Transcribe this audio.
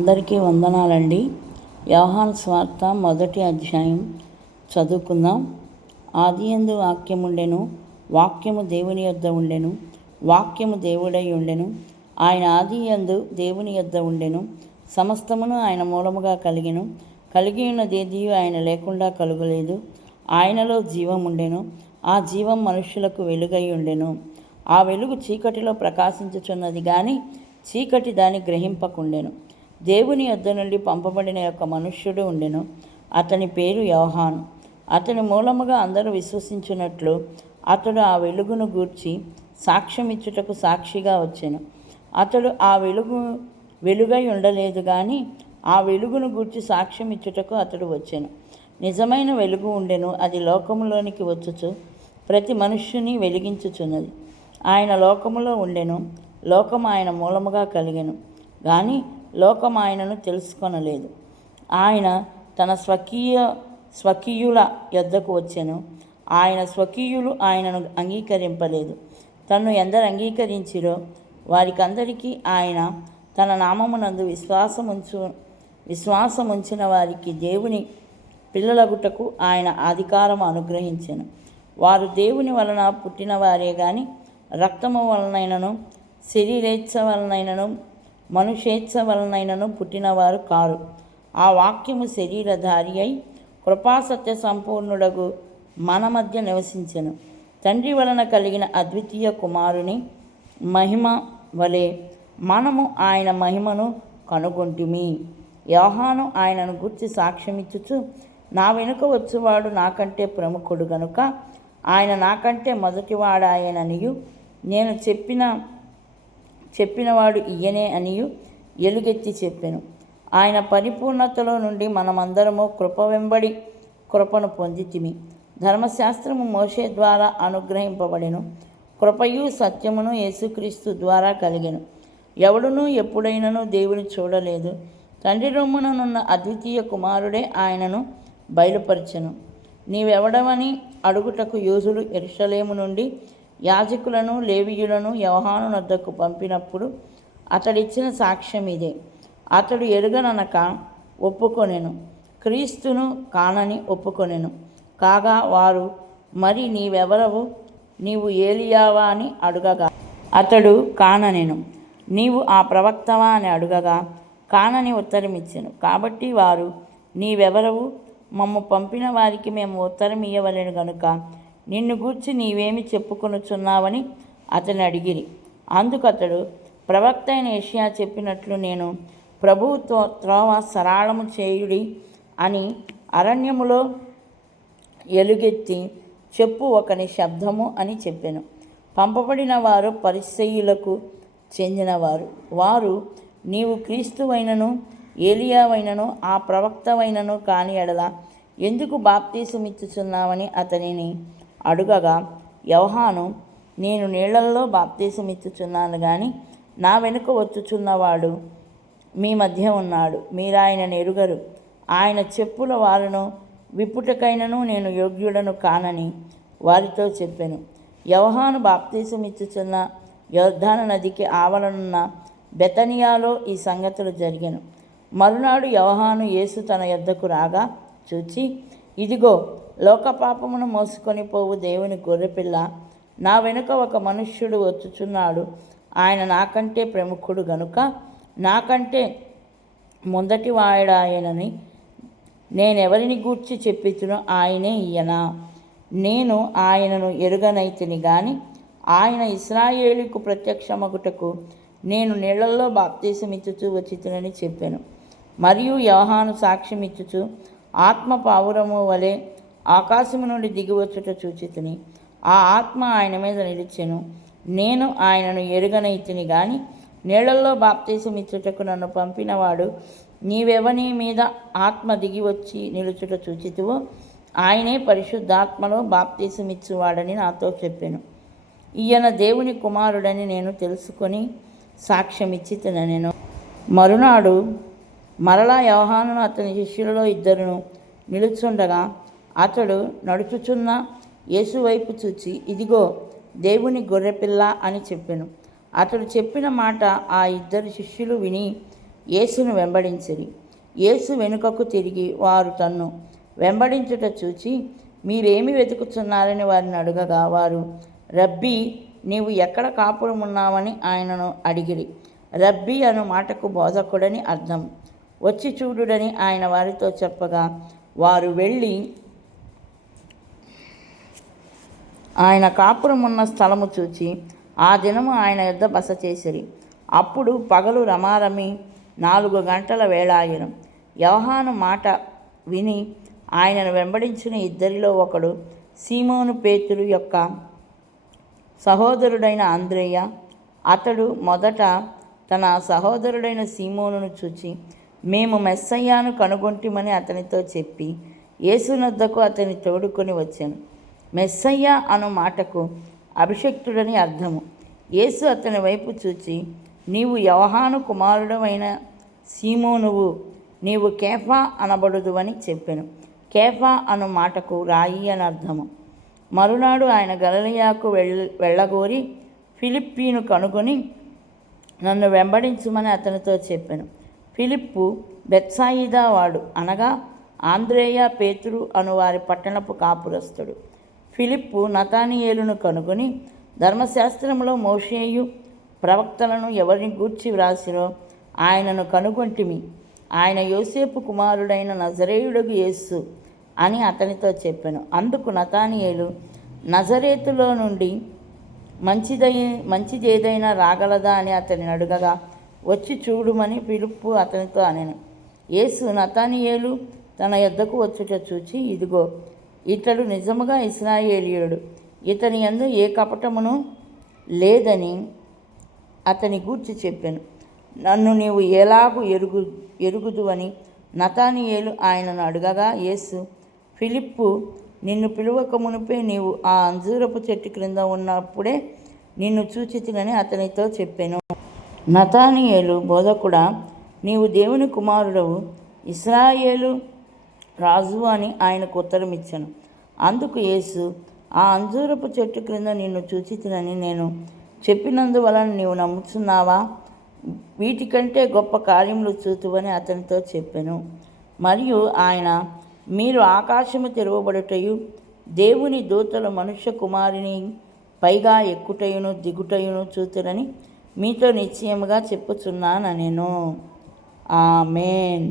అందరికీ వందనాలండి. యోహాను సువార్త 1వ అధ్యాయం చదువుకుందాం. ఆదియందు వాక్యముండెను, వాక్యము దేవుని యొద్ద ఉండెను, వాక్యము దేవుడై ఉండెను. ఆయన ఆదియందు దేవుని యొద్ద ఉండెను. సమస్తమును ఆయన మూలముగా కలిగి ఉన్నదేదియు ఆయన లేకుండా కలుగలేదు. ఆయనలో జీవముండెను, ఆ జీవం మనుష్యులకు వెలుగై ఉండెను. ఆ వెలుగు చీకటిలో ప్రకాశించుచున్నది గాని చీకటి దాన్ని గ్రహింపకుండెను. దేవుని యొద్ద నుండి పంపబడిన యొక్క మనుష్యుడు ఉండెను. అతని పేరు యోహాను. అతని మూలముగా అందరూ విశ్వసించున్నట్లు అతడు ఆ వెలుగును గూర్చి సాక్ష్యమిచ్చుటకు సాక్షిగా వచ్చెను. అతడు ఆ వెలుగై ఉండలేదు కానీ ఆ వెలుగును గూర్చి సాక్ష్యమిచ్చుటకు అతడు వచ్చెను. నిజమైన వెలుగు ఉండెను. అది లోకములోనికి వచ్చుచు ప్రతి మనుష్యుని వెలిగించుచున్నది. ఆయన లోకములో ఉండెను, లోకము ఆయన మూలముగా కలిగెను, కానీ లోకం ఆయనను తెలుసుకొనలేదు. ఆయన తన స్వకీయుల యొద్దకు వచ్చెను. ఆయన స్వకీయులు ఆయనను అంగీకరింపలేదు. తన్ను ఎందరు అంగీకరించిరో వారికందరికీ ఆయన తన నామమునందు విశ్వాసముంచిన వారికి దేవుని పిల్లలగుటకు ఆయన అధికారము అనుగ్రహించెను. వారు దేవుని వలన పుట్టినవారే గాని రక్తము వలనైనను శరీరేచ్ఛ వలనైనను మనుషేచ్ఛ వలనైనను పుట్టినవారు కారు. ఆ వాక్యము శరీరధారి అయి కృపాసత్య సంపూర్ణుడగు మన మధ్య నివసించెను. తండ్రి వలన కలిగిన అద్వితీయ కుమారుని మహిమ వలె మనము ఆయన మహిమను కనుగొంటిమి. యోహాను ఆయనను గూర్చి సాక్ష్యమిచ్చుచు, నా వెనుక వచ్చువాడు నాకంటే ప్రముఖుడు గనుక ఆయన నాకంటే మొదటివాడాయననియు, నేను చెప్పినవాడు ఈయనే అనియు ఎలుగెత్తి చెప్పెను. ఆయన పరిపూర్ణతలో నుండి మనమందరము కృప వెంబడి కృపను పొందితిమి. ధర్మశాస్త్రము మోషే ద్వారా అనుగ్రహింపబడెను, కృపయు సత్యమును యేసుక్రీస్తు ద్వారా కలిగెను. ఎవడునూ ఎప్పుడైనను దేవుని చూడలేదు. తండ్రి రొమ్ముననున్న అద్వితీయ కుమారుడే ఆయనను బయలుపరచెను. నీవెవడవని అడుగుటకు యూదులు యెరూషలేము నుండి యాజకులను లేవీయులను యోహాను వద్దకు పంపినప్పుడు అతడిచ్చిన సాక్ష్యం ఇదే. అతడు ఎరుగననక ఒప్పుకొనెను, క్రీస్తును కానని ఒప్పుకొనెను. కాగా వారు, మరి నీవెవరవు, నీవు ఏలియావా అని అడుగగా అతడు కాననెను. నీవు ఆ ప్రవక్తవా అని అడుగగా కానని ఉత్తరమిచ్చెను. కాబట్టి వారు, నీవెవరవు, మమ్ము పంపిన వారికి మేము ఉత్తరం ఇయ్యవలెను గనుక నిన్ను గూర్చి నీవేమి చెప్పుకొనుచున్నావని అతని అడిగిరి. అందుకతడు, ప్రవక్త అయిన యెషయా చెప్పినట్లు నేను ప్రభువు త్రోవ సరళము చేయుడి అని అరణ్యములో ఎలుగెత్తి చెప్పు ఒకని శబ్దము అని చెప్పెను. పంపబడిన వారు పరిసయ్యులకు చెందినవారు. వారు, నీవు క్రీస్తువైనను ఏలియావైనను ఆ ప్రవక్తవైనను కాని ఎడల ఎందుకు బాప్తీసమిచ్చుచున్నావని అతనిని అడుగగా యోహాను, నేను నీళ్లల్లో బాప్తీసమిచ్చుచున్నాను గాని నా వెనుక వచ్చుచున్నవాడు మీ మధ్య ఉన్నాడు, మీరాయనను ఎరుగరు. ఆయన చెప్పుల వారును విప్పుటకైనను నేను యోగ్యుడను కానని వారితో చెప్పెను. యోహాను బాప్తీసమిచ్చుచున్న యొర్దాను నదికి ఆవలనున్న బెతనియాలో ఈ సంగతులు జరిగెను. మరునాడు యోహాను యేసు తన యొద్దకు రాగా చూచి, ఇదిగో లోకపాపమును మోసుకొని పోవు దేవుని గొర్రెపిల్ల, నా వెనుక ఒక మనుష్యుడు వచ్చుచున్నాడు. ఆయన నాకంటే ప్రముఖుడు గనుక నాకంటే మొదటి వాడాయనని నేనెవరిని గూర్చి చెప్పితునో ఆయనే ఈయన. నేను ఆయనను ఎరుగనైతిని గాని ఆయన ఇశ్రాయేలుకు ప్రత్యక్షమగుటకు నేను నీళ్లలో బాప్తీసమిచ్చుచూ వచ్చితునని చెప్పాను. మరియు యోహాను సాక్ష్యమిచ్చుచు, ఆత్మ పావురము వలె ఆకాశము నుండి దిగివచ్చుట చూచితిని. ఆ ఆత్మ ఆయన మీద నిలిచెను. నేను ఆయనను ఎరుగనైతిని గాని నీళ్లలో బాప్తీసమిచ్చుటకు నన్ను పంపినవాడు నీవెవని మీద ఆత్మ దిగివచ్చి నిలుచుట చూచితివో ఆయనే పరిశుద్ధాత్మలో బాప్తీసమిచ్చువాడని నాతో చెప్పెను. ఈయన దేవుని కుమారుడని నేను తెలుసుకొని సాక్ష్యమిచ్చి తినెను. మరునాడు మరలా యోహానును అతని శిష్యులలో ఇద్దరును నిలుచుండగా అతడు నడుచుచున్న యేసు వైపు చూచి, ఇదిగో దేవుని గొర్రెపిల్ల అని చెప్పెను. అతడు చెప్పిన మాట ఆ ఇద్దరు శిష్యులు విని యేసును వెంబడించిరి. యేసు వెనుకకు తిరిగి వారు తన్ను వెంబడించుట చూచి, మీరేమి వెతుకుతున్నారని వారిని అడగగా, వారు, రబ్బీ, నీవు ఎక్కడ కాపురమున్నావని ఆయనను అడిగిరి. రబ్బీ అను మాటకు బోధకుడని అర్థం. వచ్చి చూడుడని ఆయన వారితో చెప్పగా, వారు వెళ్ళి ఆయన కాపురమున్న స్థలము చూచి ఆ దినము ఆయన యొద్ద బస చేసిరి. అప్పుడు పగలు రమారమి 4 గంటల వేళాయెను. యోహాను మాట విని ఆయనను వెంబడించిన ఇద్దరిలో ఒకడు సీమోను పేతురు యొక్క సహోదరుడైన అంద్రెయ్య. అతడు మొదట తన సహోదరుడైన సీమోనును చూచి, మేము మెస్సయ్యాను కనుగొంటిమని అతనితో చెప్పి యేసునొద్దకు అతని తోడుకొని వచ్చాను. మెస్సయ్య అను మాటకు అభిషక్తుడని అర్థము. యేసు అతని వైపు చూచి, నీవు యోహాను కుమారుడవైన సీమోనువు, నీవు కేఫా అనబడుదువని చెప్పెను. కేఫా అను మాటకు రాయి అని అర్థము. మరునాడు ఆయన గలిలయకు వెళ్ళగోరి ఫిలిప్పీను కనుగొని నన్ను వెంబడించుమని అతనితో చెప్పెను. ఫిలిప్పు బెత్సాయిదా వాడు, అనగా ఆంద్రేయ, పేతురు అను వారి పట్టణపు కాపురస్తుడు. ఫిలిప్పు నతానియేలును కనుగొని, ధర్మశాస్త్రంలో మోషేయు ప్రవక్తలను ఎవరిని గూర్చి వ్రాసిరో ఆయనను కనుగొంటిమి, ఆయన యోసేపు కుమారుడైన నజరేయుడగు యేసు అని అతనితో చెప్పెను. అందుకు నతానియేలు, నజరేతులో నుండి మంచిదేదైనా రాగలదా అని అతనిని అడగగా, వచ్చి చూడుమని ఫిలిప్పు అతనితో అనెను. యేసు నతానియేలు తన యొద్దకు వచ్చుట చూచి, ఇదిగో, ఇతడు నిజముగా ఇశ్రాయేలీయుడు, ఇతని యందు ఏ కపటమును లేదని అతని గూర్చి చెప్పాను. నన్ను నీవు ఎలాగూ ఎరుగుదు అని నతానియేలు ఆయనను అడగగా, యేసు, ఫిలిప్పు నిన్ను పిలువక మునిపే నీవు ఆ అంజూరపు చెట్టు క్రింద ఉన్నప్పుడే నిన్ను చూచితినని అతనితో చెప్పాను. నతానియేలు, బోధకుడా, నీవు దేవుని కుమారుడవు, ఇశ్రాయేలు రాజు అని ఆయనకు ఉత్తరం ఇచ్చాను. అందుకు యేసు, ఆ అంజూరపు చెట్టు క్రింద నిన్ను చూచితినని నేను చెప్పినందువలన నీవు నమ్ముచున్నావా? వీటికంటే గొప్ప కార్యములు చూతువని అతనితో చెప్పెను. మరియు ఆయన, మీరు ఆకాశము తెరవబడుటయు దేవుని దూతలు మనుష్య కుమారుని పైగా ఎక్కుటయును దిగుటయును చూతురని మీతో నిశ్చయముగా చెప్పుచున్నానెను. ఆమేన్.